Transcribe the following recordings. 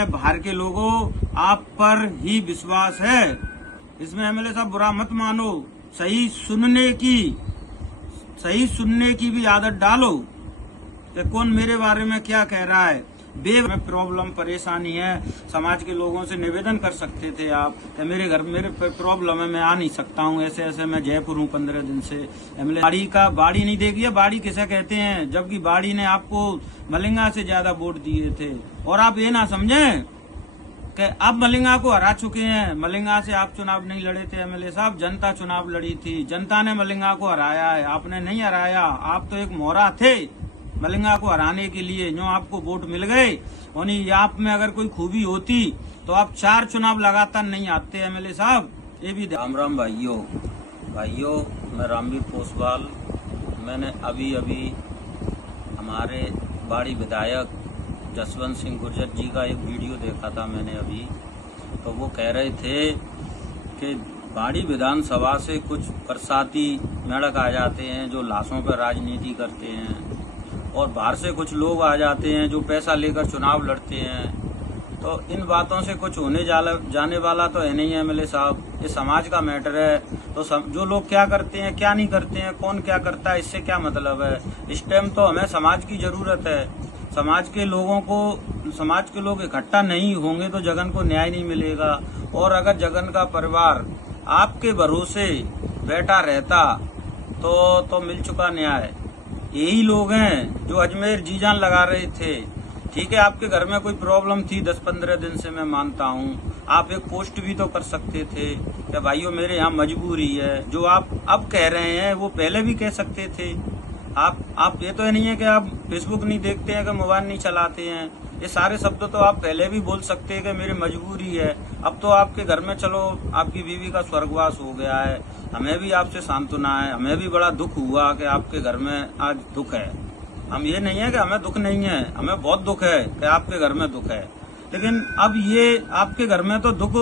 हमें बाहर के लोगों आप पर ही विश्वास है। इसमें एमएलए साहब बुरा मत मानो, सही सुनने की भी आदत डालो कि कौन मेरे बारे में क्या कह रहा है। में प्रॉब्लम परेशानी है, समाज के लोगों से निवेदन कर सकते थे आप कि मेरे घर मेरे प्रॉब्लम है, मैं आ नहीं सकता हूँ, ऐसे ऐसे मैं जयपुर हूँ 15 दिन से। एमएलए बाड़ी नहीं देखी है, बाड़ी किसे कहते हैं, जबकि बाड़ी ने आपको मलिंगा से ज्यादा वोट दिए थे। और आप ये ना समझें कि अब मलिंगा को हरा चुके हैं। मलिंगा से आप चुनाव नहीं लड़े थे एमएलए साहब, जनता चुनाव लड़ी थी, जनता ने मलिंगा को हराया है, आपने नहीं हराया। आप तो एक मोहरा थे मलिंगा को हराने के लिए, जो आपको वोट मिल गए। और आप में अगर कोई खूबी होती तो आप 4 चुनाव लगातार नहीं आते एमएलए साहब। ये भी राम राम भाइयों, मैं रामवीर पोसवाल। मैंने अभी हमारे बाड़ी विधायक जसवंत सिंह गुर्जर जी का एक वीडियो देखा था मैंने अभी। तो वो कह रहे थे कि बाड़ी विधानसभा से कुछ बरसाती मेढक आ जाते हैं जो लाशों पर राजनीति करते हैं, और बाहर से कुछ लोग आ जाते हैं जो पैसा लेकर चुनाव लड़ते हैं। तो इन बातों से कुछ होने जाने वाला तो है नहीं एमएलए साहब, ये समाज का मैटर है। तो जो लोग क्या करते हैं क्या नहीं करते हैं, कौन क्या करता है, इससे क्या मतलब है। इस टाइम तो हमें समाज की जरूरत है। समाज के लोग इकट्ठा नहीं होंगे तो जगन को न्याय नहीं मिलेगा। और अगर जगन का परिवार आपके भरोसे बैठा रहता तो मिल चुका न्याय। यही लोग हैं जो अजमेर जी जान लगा रहे थे। ठीक है, आपके घर में कोई प्रॉब्लम थी 10-15 दिन से, मैं मानता हूँ। आप एक पोस्ट भी तो कर सकते थे कि भाइयों मेरे यहाँ मजबूरी है। जो आप अब कह रहे हैं वो पहले भी कह सकते थे। आप ये तो नहीं है कि आप फेसबुक नहीं देखते हैं, कि मोबाइल नहीं चलाते हैं। ये सारे शब्द तो आप पहले भी बोल सकते हैं कि मेरी मजबूरी है। अब तो आपके घर में चलो आपकी बीवी का स्वर्गवास हो गया है, हमें भी आपसे सांत्वना है, हमें भी बड़ा दुख हुआ कि आपके घर में आज दुख है। हम ये नहीं है कि हमें दुख नहीं है, हमें बहुत दुख है कि आपके घर में दुख है। लेकिन अब ये आपके घर में तो दुख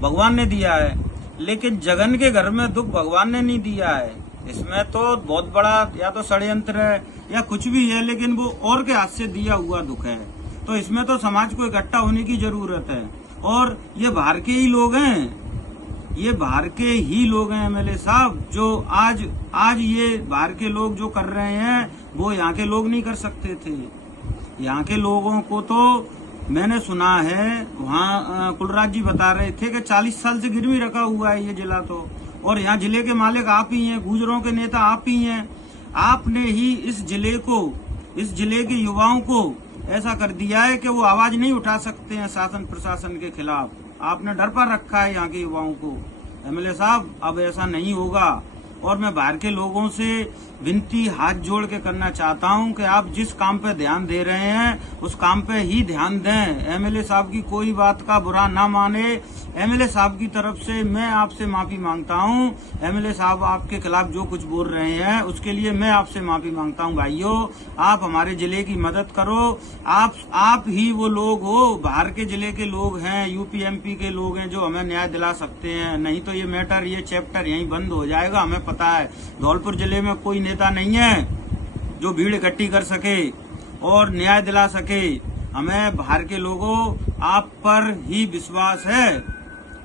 भगवान ने दिया है, लेकिन जगन के घर में दुख भगवान ने नहीं दिया है। इसमें तो बहुत बड़ा या तो षड्यंत्र है या कुछ भी है, लेकिन वो और के हाथ से दिया हुआ दुख है। तो इसमें तो समाज को इकट्ठा होने की जरूरत है। और ये बाहर के ही लोग हैं, एमएलए साहब, जो आज ये बाहर के लोग जो कर रहे हैं वो यहाँ के लोग नहीं कर सकते थे। यहाँ के लोगों को तो मैंने सुना है, वहाँ कुलराज जी बता रहे थे कि 40 साल से गिरवी रखा हुआ है ये जिला तो। और यहाँ जिले के मालिक आप ही हैं, गुजरों के नेता आप ही हैं। आपने ही इस जिले के युवाओं को ऐसा कर दिया है कि वो आवाज नहीं उठा सकते हैं शासन प्रशासन के खिलाफ। आपने डर पर रखा है यहाँ के युवाओं को। एमएलए साहब, अब ऐसा नहीं होगा। और मैं बाहर के लोगों से विनती हाथ जोड़ के करना चाहता हूं कि आप जिस काम पे ध्यान दे रहे हैं उस काम पे ही ध्यान दें। एमएलए साहब की कोई बात का बुरा ना माने। एमएलए साहब की तरफ से मैं आपसे माफी मांगता हूं। एमएलए साहब आपके खिलाफ जो कुछ बोल रहे हैं उसके लिए मैं आपसे माफी मांगता हूं। भाइयों, आप हमारे जिले की मदद करो। आप ही वो लोग हो, बाहर के जिले के लोग हैं, यूपी एमपी के लोग हैं जो हमें न्याय दिला सकते हैं। नहीं तो ये चैप्टर यहीं बंद हो जाएगा। हमें पता है धौलपुर जिले में कोई नेता नहीं है जो भीड़ इकट्ठी कर सके और न्याय दिला सके। हमें बाहर के लोगों आप पर ही विश्वास है,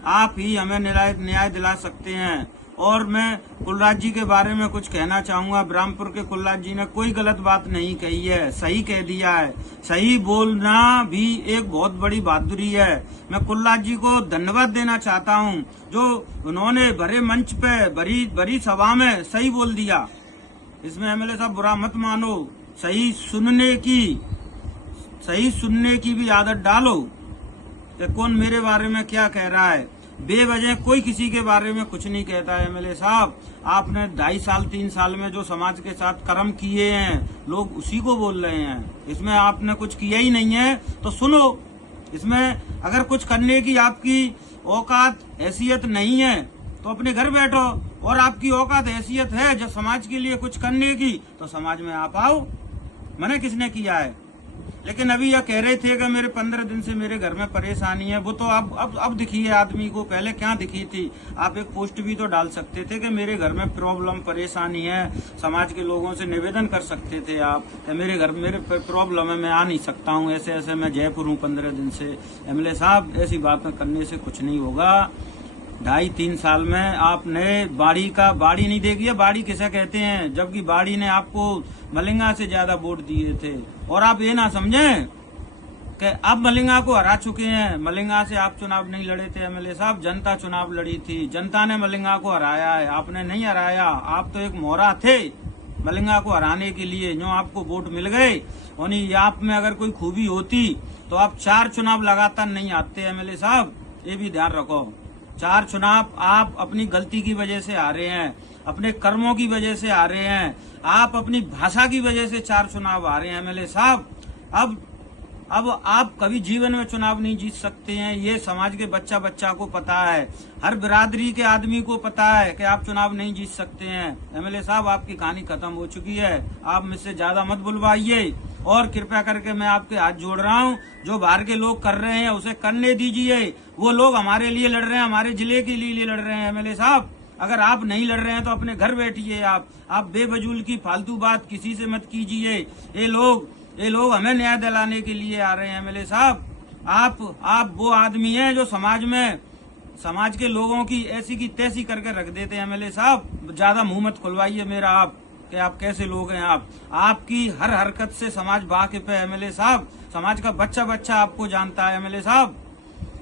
आप ही हमें न्याय दिला सकते हैं। और मैं कुलराज जी के बारे में कुछ कहना चाहूंगा। ब्रह्मपुर के कुलराज जी ने कोई गलत बात नहीं कही है, सही कह दिया है। सही बोलना भी एक बहुत बड़ी बहादुरी है। मैं कुलराज जी को धन्यवाद देना चाहता हूं जो उन्होंने भरे मंच पे बड़ी सभा में सही बोल दिया। इसमें एमएलए साहब बुरा मत मानो, सही सुनने की भी आदत डालो कि कौन मेरे बारे में क्या कह रहा है। बेवजह कोई किसी के बारे में कुछ नहीं कहता है। एमएलए साहब, आपने 2.5 साल 3 साल में जो समाज के साथ कर्म किए हैं लोग उसी को बोल रहे हैं। इसमें आपने कुछ किया ही नहीं है तो सुनो। इसमें अगर कुछ करने की आपकी औकात हैसियत नहीं है तो अपने घर बैठो, और आपकी औकात हैसियत है जो समाज के लिए कुछ करने की तो समाज में आप आओ। मैंने किसने किया है? लेकिन अभी यह कह रहे थे कि मेरे 15 दिन से मेरे घर में परेशानी है। वो तो अब दिखी है आदमी को, पहले क्या दिखी थी? आप एक पोस्ट भी तो डाल सकते थे कि मेरे घर में प्रॉब्लम परेशानी है, समाज के लोगों से निवेदन कर सकते थे आप कि मेरे घर मेरे प्रॉब्लम है, मैं आ नहीं सकता हूँ, ऐसे ऐसे मैं जयपुर हूँ 15 दिन से। एमएलए साहब, ऐसी बातें करने से कुछ नहीं होगा। 2.5-3 साल में आपने बाड़ी नहीं देखी है। बाड़ी किसे कहते हैं? जबकि बाड़ी ने आपको मलिंगा से ज्यादा वोट दिए थे। और आप ये ना समझें कि अब मलिंगा को हरा चुके हैं। मलिंगा से आप चुनाव नहीं लड़े थे एमएलए साहब, जनता चुनाव लड़ी थी। जनता ने मलिंगा को हराया है, आपने नहीं हराया। आप तो एक मोहरा थे मलिंगा को हराने के लिए, जो आपको वोट मिल गए। और आप में अगर कोई खूबी होती तो आप 4 चुनाव लगातार नहीं आते एमएलए साहब, ये भी ध्यान रखो। 4 चुनाव आप अपनी गलती की वजह से आ रहे हैं, अपने कर्मों की वजह से आ रहे हैं, आप अपनी भाषा की वजह से 4 चुनाव आ रहे हैं एमएलए साहब। अब आप कभी जीवन में चुनाव नहीं जीत सकते हैं, ये समाज के बच्चा को पता है, हर बिरादरी के आदमी को पता है कि आप चुनाव नहीं जीत सकते हैं। एमएलए साहब, आपकी कहानी खत्म हो चुकी है, आप मुझसे ज्यादा मत बुलवाइए। और कृपया करके मैं आपके हाथ जोड़ रहा हूँ, जो बाहर के लोग कर रहे हैं उसे करने दीजिए। वो लोग हमारे लिए लड़ रहे हैं, हमारे जिले के लिए लड़ रहे हैं एमएलए साहब। अगर आप नहीं लड़ रहे हैं तो अपने घर बैठिए। आप बेवजूल की फालतू बात किसी से मत कीजिए। ये लोग हमें न्याय दिलाने के लिए आ रहे हैं एमएलए साहब। आप वो आदमी हैं जो समाज के लोगों की ऐसी की तैसी करके रख देते हैं एमएलए साहब। ज्यादा मुंह मत खुलवाइए मेरा आप कि आप कैसे लोग हैं। आपकी हर हरकत से समाज वाकिफ है एमएलए साहब, समाज का बच्चा आपको जानता है एमएलए साहब।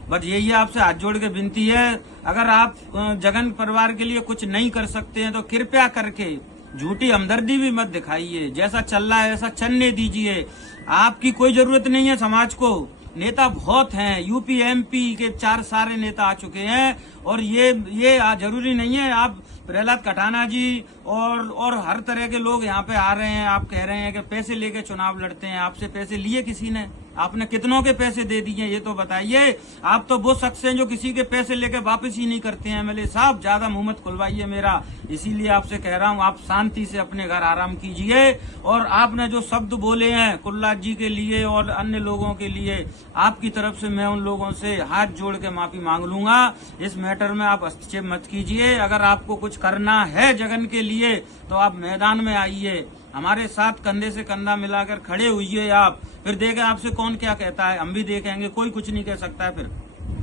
बस यही आपसे हाथ जोड़ के विनती है, अगर आप जगन परिवार के लिए कुछ नहीं कर सकते हैं तो कृपया करके झूठी हमदर्दी भी मत दिखाइए। जैसा चल रहा है ऐसा चलने दीजिए। आपकी कोई जरूरत नहीं है समाज को, नेता बहुत हैं, यूपी एमपी के 4 सारे नेता आ चुके हैं। और ये जरूरी नहीं है आप प्रहलाद कटाना जी और हर तरह के लोग यहाँ पे आ रहे हैं। आप कह रहे हैं कि पैसे लेके चुनाव लड़ते हैं, आपसे पैसे लिए किसी ने? आपने कितनों के पैसे दे दिए ये तो बताइए। आप तो वो शख्स हैं जो किसी के पैसे लेके वापस ही नहीं करते हैं एमएलए साहब। ज्यादा मुंह मत खुलवाइए मेरा, इसीलिए आपसे कह रहा हूँ आप शांति से अपने घर आराम कीजिए। और आपने जो शब्द बोले हैं कुल्लाद जी के लिए और अन्य लोगों के लिए, आपकी तरफ से मैं उन लोगों से हाथ जोड़ के माफी मांग लूंगा। इस मैटर में आप हस्तक्षेप मत कीजिए। अगर आपको कुछ करना है जगन के लिए तो आप मैदान में आइए, हमारे साथ कंधे से कंधा मिलाकर खड़े हुइए आप। फिर देखें आपसे कौन क्या कहता है, हम भी देखेंगे, कोई कुछ नहीं कह सकता है।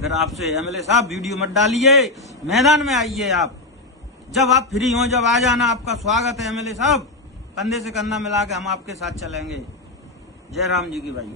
फिर आपसे एमएलए साहब वीडियो मत डालिए, मैदान में आइए आप। जब आप फ्री हो जब आ जाना, आपका स्वागत है एमएलए साहब। कंधे से कंधा मिला के हम आपके साथ चलेंगे। जय राम जी की भाई।